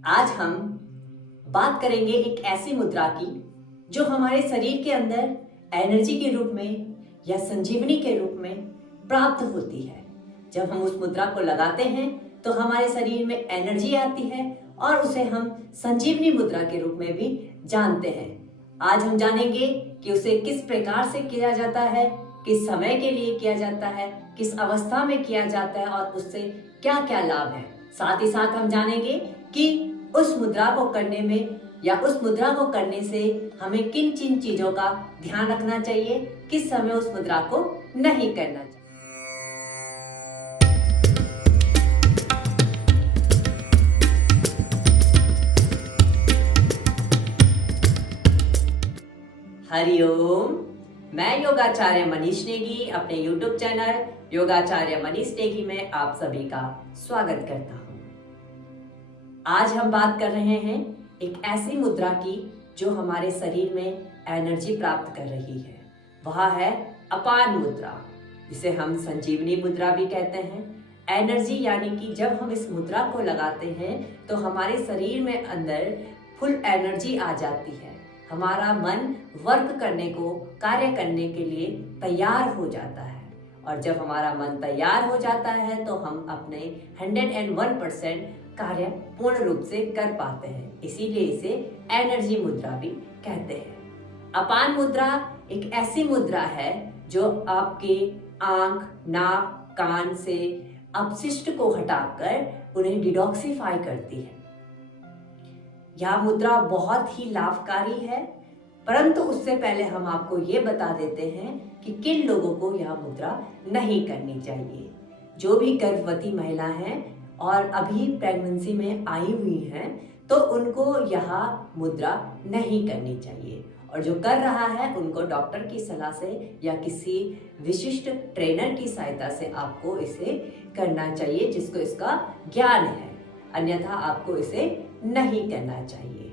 आज हम बात करेंगे एक ऐसी मुद्रा की जो हमारे शरीर के अंदर एनर्जी के रूप में या संजीवनी के रूप में प्राप्त होती है। जब हम उस मुद्रा को लगाते हैं तो हमारे शरीर में एनर्जी आती है और उसे हम संजीवनी मुद्रा के रूप में भी जानते हैं। आज हम जानेंगे कि उसे किस प्रकार से किया जाता है, किस समय के लिए किया जाता है, किस अवस्था में किया जाता है और उससे क्या क्या लाभ है। साथ ही साथ हम जानेंगे कि उस मुद्रा को करने में या उस मुद्रा को करने से हमें किन किन चीजों का ध्यान रखना चाहिए, किस समय उस मुद्रा को नहीं करना चाहिए। हरिओम, मैं योगाचार्य मनीष नेगी अपने YouTube चैनल योगाचार्य मनीष नेगी में आप सभी का स्वागत करता हूँ। आज हम बात कर रहे हैं एक ऐसी मुद्रा की जो हमारे शरीर में एनर्जी प्राप्त कर रही है। वह है अपान मुद्रा, जिसे हम संजीवनी मुद्रा भी कहते हैं। एनर्जी यानी कि जब हम इस मुद्रा को लगाते हैं तो हमारे शरीर में अंदर फुल एनर्जी आ जाती है। हमारा मन वर्क करने को, कार्य करने के लिए तैयार हो जाता है और जब हमारा मन तैयार हो जाता है तो हम अपने 101% कार्य पूर्ण रूप से कर पाते हैं। इसीलिए इसे एनर्जी मुद्रा भी कहते हैं। अपान मुद्रा एक ऐसी मुद्रा है जो आपके आंख, नाक, कान से अपशिष्ट को हटाकर उन्हें डिटॉक्सिफाई करती है। यह मुद्रा बहुत ही लाभकारी है, परंतु उससे पहले हम आपको ये बता देते हैं कि किन लोगों को यह मुद्रा नहीं करनी चाहिए। जो भी गर्भवती महिला हैं और अभी प्रेगनेंसी में आई हुई हैं तो उनको यह मुद्रा नहीं करनी चाहिए, और जो कर रहा है उनको डॉक्टर की सलाह से या किसी विशिष्ट ट्रेनर की सहायता से आपको इसे करना चाहिए जिसको इसका ज्ञान है, अन्यथा आपको इसे नहीं करना चाहिए।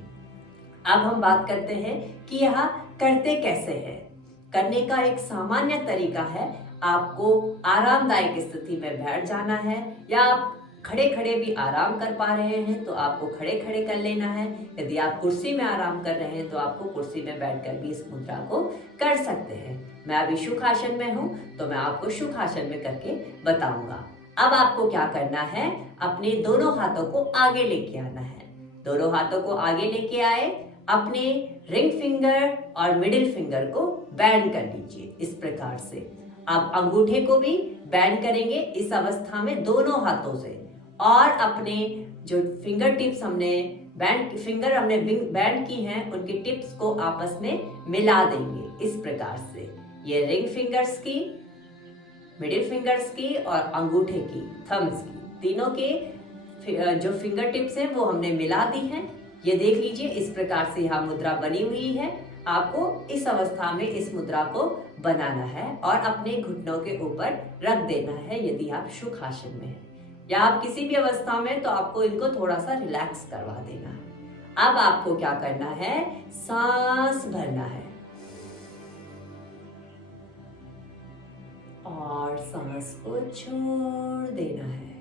अब हम बात करते हैं कि यह करते कैसे हैं। करने का एक सामान्य तरीका है, आपको आरामदायक स्थिति में बैठ जाना है, या आप खड़े खड़े भी आराम कर पा रहे हैं तो आपको खड़े खड़े कर लेना है। यदि आप कुर्सी में आराम कर रहे हैं तो आपको कुर्सी में बैठकर भी इस मुद्रा को कर सकते हैं। मैं अभी सुखासन में हूँ तो मैं आपको सुखासन में करके बताऊंगा। अब आपको क्या करना है, अपने दोनों हाथों को आगे लेके आना है। दोनों हाथों को आगे लेके आए, अपने रिंग फिंगर और मिडिल फिंगर को बैंड कर लीजिए इस प्रकार से। आप अंगूठे को भी बैंड करेंगे इस अवस्था में दोनों हाथों से, और अपने जो फिंगर टिप्स हमने बैंड की हैं उनकी टिप्स को आपस में मिला देंगे इस प्रकार से। ये रिंग फिंगर्स की, मिडिल फिंगर्स की और अंगूठे की, थम्स की, तीनों के जो फिंगर टिप्स हैं वो हमने मिला दी हैं। ये देख लीजिए, इस प्रकार से यह मुद्रा बनी हुई है। आपको इस अवस्था में इस मुद्रा को बनाना है और अपने घुटनों के ऊपर रख देना है यदि आप सुखासन में हैं, या आप किसी भी अवस्था में तो आपको इनको थोड़ा सा रिलैक्स करवा देना है। अब आपको क्या करना है, सांस भरना है और सांस को छोड़ देना है।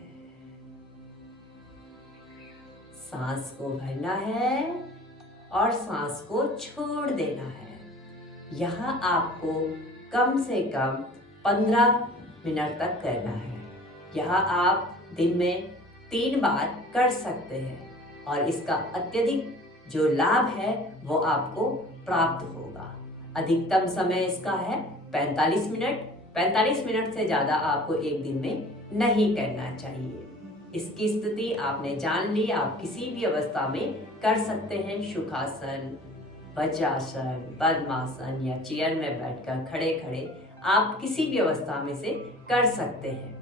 सांस को भरना है और सांस को छोड़ देना है। यहाँ आपको कम से कम 15 मिनट तक करना है। यहाँ आप दिन में 3 बार कर सकते हैं और इसका अत्यधिक जो लाभ है वो आपको प्राप्त होगा। अधिकतम समय इसका है 45 मिनट। 45 मिनट से ज़्यादा आपको एक दिन में नहीं करना चाहिए। इसकी स्थिति आपने जान ली, आप किसी भी अवस्था में कर सकते हैं। सुखासन, वज्रासन, पद्मासन या चेयर में बैठकर, खड़े खड़े, आप किसी भी अवस्था में से कर सकते हैं।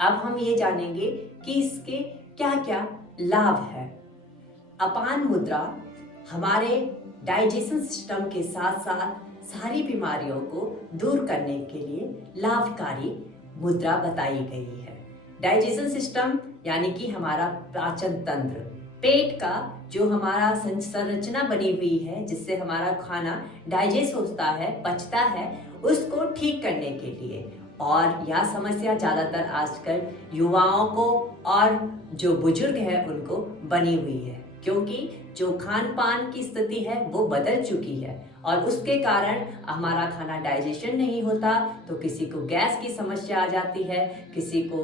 अब हम ये जानेंगे कि इसके क्या क्या लाभ है। अपान मुद्रा हमारे डाइजेशन सिस्टम के साथ साथ सारी बीमारियों को दूर करने के लिए लाभकारी मुद्रा बताई गई है। डाइजेशन सिस्टम यानी कि हमारा पाचन तंत्र, पेट का जो हमारा संरचना बनी हुई है जिससे हमारा खाना डाइजेस्ट होता है, पचता है, उसको ठीक करने के लिए और यह समस्या ज़्यादातर आजकल युवाओं को और जो बुजुर्ग है उनको बनी हुई है, क्योंकि जो खान पान की स्थिति है वो बदल चुकी है और उसके कारण हमारा खाना डाइजेशन नहीं होता, तो किसी को गैस की समस्या आ जाती है, किसी को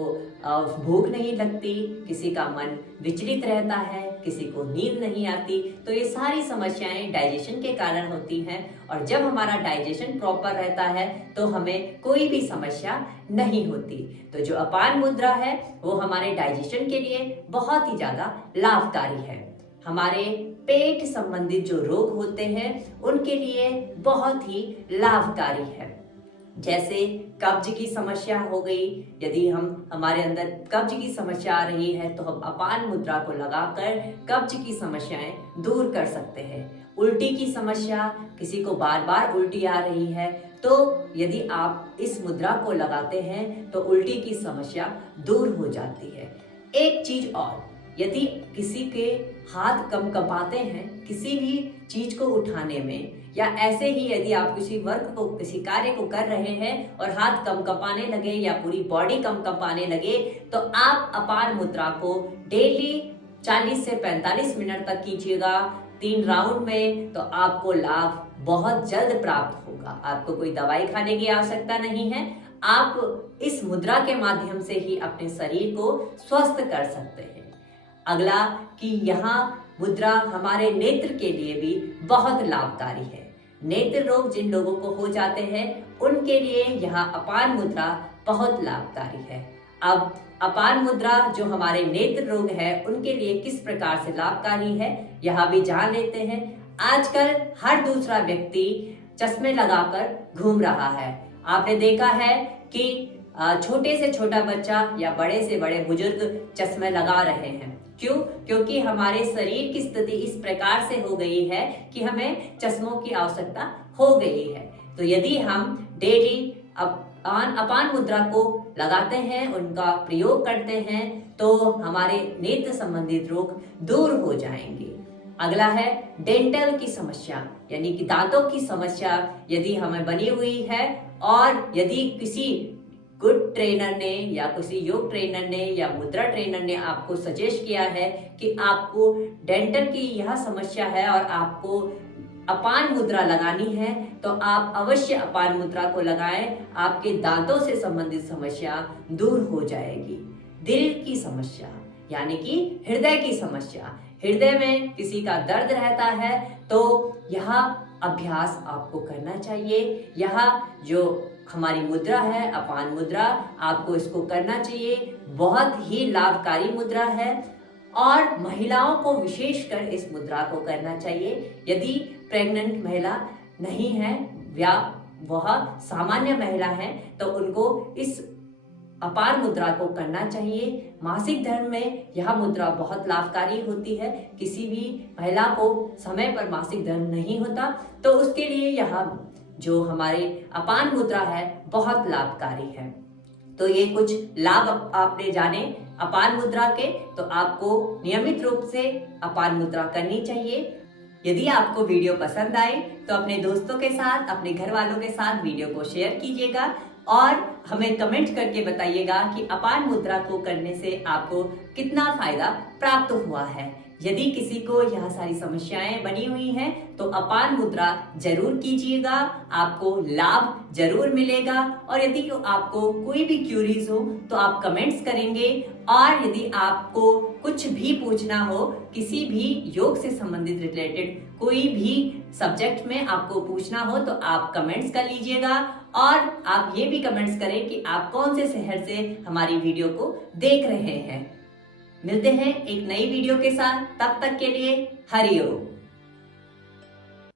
भूख नहीं लगती, किसी का मन विचलित रहता है, किसी को नींद नहीं आती। तो ये सारी समस्याएं डाइजेशन के कारण होती हैं और जब हमारा डाइजेशन प्रॉपर रहता है तो हमें कोई भी समस्या नहीं होती। तो जो अपान मुद्रा है वो हमारे डाइजेशन के लिए बहुत ही ज़्यादा लाभकारी है। हमारे पेट संबंधित जो रोग होते हैं उनके लिए बहुत ही लाभकारी है। जैसे कब्ज की समस्या हो गई, यदि हमारे अंदर कब्ज की समस्या आ रही है तो हम अपान मुद्रा को लगाकर कब्ज की समस्याएं दूर कर सकते हैं। उल्टी की समस्या, किसी को बार बार उल्टी आ रही है तो यदि आप इस मुद्रा को लगाते हैं तो उल्टी की समस्या दूर हो जाती है। एक चीज और, यदि किसी के हाथ कंपते हैं किसी भी चीज को उठाने में, या ऐसे ही यदि आप किसी वर्क को, किसी कार्य को कर रहे हैं और हाथ कंपाने लगे या पूरी बॉडी कंपाने लगे, तो आप अपान मुद्रा को डेली 40 से 45 मिनट तक कीजिएगा 3 राउंड में, तो आपको लाभ बहुत जल्द प्राप्त होगा। आपको कोई दवाई खाने की आवश्यकता नहीं है, आप इस मुद्रा के माध्यम से ही अपने शरीर को स्वस्थ कर सकते हैं। अगला कि यहाँ मुद्रा हमारे नेत्र के लिए भी बहुत लाभकारी है। नेत्र रोग जिन लोगों को हो जाते हैं उनके लिए यहाँ अपान मुद्रा बहुत लाभकारी है। अब अपान मुद्रा जो हमारे नेत्र रोग है उनके लिए किस प्रकार से लाभकारी है यह भी जान लेते हैं। आजकल हर दूसरा व्यक्ति चश्मे लगाकर घूम रहा है। आपने देखा है कि छोटे से छोटा बच्चा या बड़े से बड़े बुजुर्ग चश्मे लगा रहे हैं। क्यों? क्योंकि हमारे शरीर की स्थिति इस प्रकार से हो गई है कि हमें चश्मों की आवश्यकता हो गई है। तो यदि हम डेली अपान मुद्रा को लगाते हैं, उनका प्रयोग करते हैं, तो हमारे नेत्र संबंधित रोग दूर हो जाएंगे। अगला है डेंटल की समस्या, यानी कि दांतों की समस्या यदि हमें बनी हुई है और यदि किसी गुड ट्रेनर ने या किसी योग ट्रेनर ने या मुद्रा ट्रेनर ने आपको सजेस्ट किया है कि आपको डेंटल की यह समस्या है और आपको अपान मुद्रा लगानी है, तो आप अवश्य अपान मुद्रा को लगाएं। आपके दांतों से संबंधित समस्या दूर हो जाएगी। दिल की समस्या यानी कि हृदय की समस्या, हृदय में किसी का दर्द रहता है तो यह अभ्यास आपको करना चाहिए। यह जो हमारी मुद्रा है अपान मुद्रा, आपको इसको करना चाहिए। बहुत ही लाभकारी मुद्रा है और महिलाओं को विशेषकर इस मुद्रा को करना चाहिए। यदि प्रेग्नेंट महिला नहीं है या वह सामान्य महिला है तो उनको इस अपान मुद्रा को करना चाहिए। मासिक धर्म में यह मुद्रा बहुत लाभकारी होती है। किसी भी महिला को समय पर मासिक धर्म नहीं होता तो उसके लिए यह जो हमारे अपान मुद्रा है बहुत लाभकारी है। तो ये कुछ लाभ आपने जाने अपान मुद्रा के, तो आपको नियमित रूप से अपान मुद्रा करनी चाहिए। यदि आपको वीडियो पसंद आए तो अपने दोस्तों के साथ, अपने घर वालों के साथ वीडियो को शेयर कीजिएगा और हमें कमेंट करके बताइएगा कि अपान मुद्रा को करने से आपको कितना फायदा प्राप्त हुआ है। यदि किसी को यह सारी समस्याएं बनी हुई हैं तो अपान मुद्रा जरूर कीजिएगा, आपको लाभ जरूर मिलेगा। और यदि आपको कोई भी क्यूरीज हो तो आप कमेंट्स करेंगे, और यदि आपको कुछ भी पूछना हो, किसी भी योग से संबंधित रिलेटेड कोई भी सब्जेक्ट में आपको पूछना हो तो आप कमेंट्स कर लीजिएगा। और आप ये भी कमेंट्स करें कि आप कौन से शहर से हमारी वीडियो को देख रहे हैं। मिलते हैं एक नई वीडियो के साथ, तब तक के लिए हरि ओम।